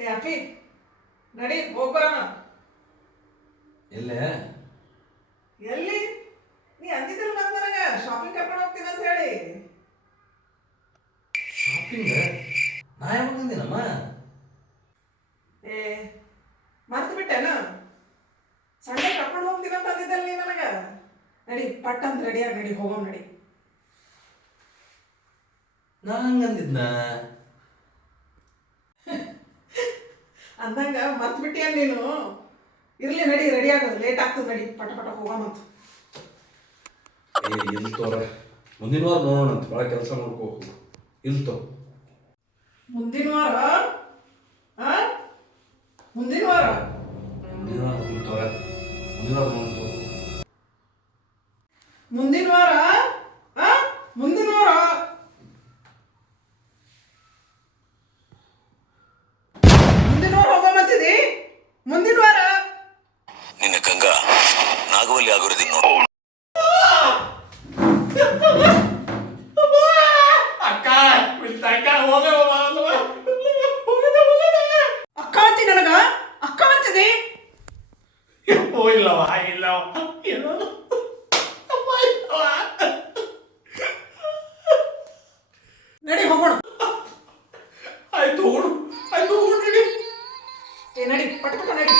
ಏ ಅಪ್ಪಿ ನಡಿ ಹೋಗ್ಬರೋಣ. ಎಲ್ಲೇ ಎಲ್ಲಿ ನೀ ಅಂದಿದ್ದಿಲ್ಲ ಮತ್ತೆ ನನಗೆ ಶಾಪಿಂಗ್ ಕರ್ಕೊಂಡು ಹೋಗ್ತೀನಿ ಅಂತ ಹೇಳಿ. ಶಾಪಿಂಗ್? ನಾ ಯಾವಾಗ ಬಂದಿನಮ್ಮ? ಏ ಮರ್ತು ಬಿಟ್ಟೆನ? ಸಂಡೆ ಕರ್ಕೊಂಡು ಹೋಗ್ತೀನಿ ಅಂತ ಅಂದಿದ್ದಲ್ಲ ನೀ ನನಗೆ. ನಡಿ ಪಟ್ ಅಂತ ರೆಡಿಯಾಗಿ ನಡಿ ಹೋಗೋಣ ನಡಿ. ನಾ ಹಂಗಂದಿದ್ನ ಅಂದಂಗ ಮರ್ತು ಬಿಟ್ಟಿಯ ನೀನು. ಇರ್ಲಿ ನಡಿ ರೆಡಿ ಆಗೋದು ಲೇಟ್ ಆಗ್ತದೆ ನಡಿ ಪಟ ಪಟ ಹೋಗೋಣಂತ. ಇಲ್ಲಿ ತೋರ ಮುಂದಿನ ವಾರ ನೋಡೋಣಂತ. ಭಾಳ ಕೆಲಸ ಮಾಡ್ಕೋ ಇಲ್ತೋ ಮುಂದಿನ ವಾರ ಮುಂದಿನ ವಾರ ಮುಂದಿನ ವಾರ ತೋರ ಮುಂದಿನ ವಾರ ನೋಡ್ತು ಮುಂದಿನ ವಾರ ಮುಂದಿನ ವಾರ ಮುಂದಿನ ವಾರ ಹೋಗೋಮಂತಿದಿ. ಮುಂದಿನ ವಾರ ನಿನ್ನ ಗಂಗಾ ನಾಗವಲ್ಲಿ ಆಗೋರಿದ್ದೀನಿ ನೋಡು. ಅಕ್ಕ ಅಕ್ಕ ಅಂತಿ ನನಗ ಅಕ್ಕ ಅಂತಿದಿ. ಇಲ್ಲವ ಇಲ್ಲವ ನಡಿ ಹೋಗೋಣ. ಆಯ್ತು ಹೋಗೋಣ ಆಯ್ತು ಹೋಗೋಣ ನಡಿ. ಏ ನಡಿ ಪಟ ಪಟ ನಡಿ.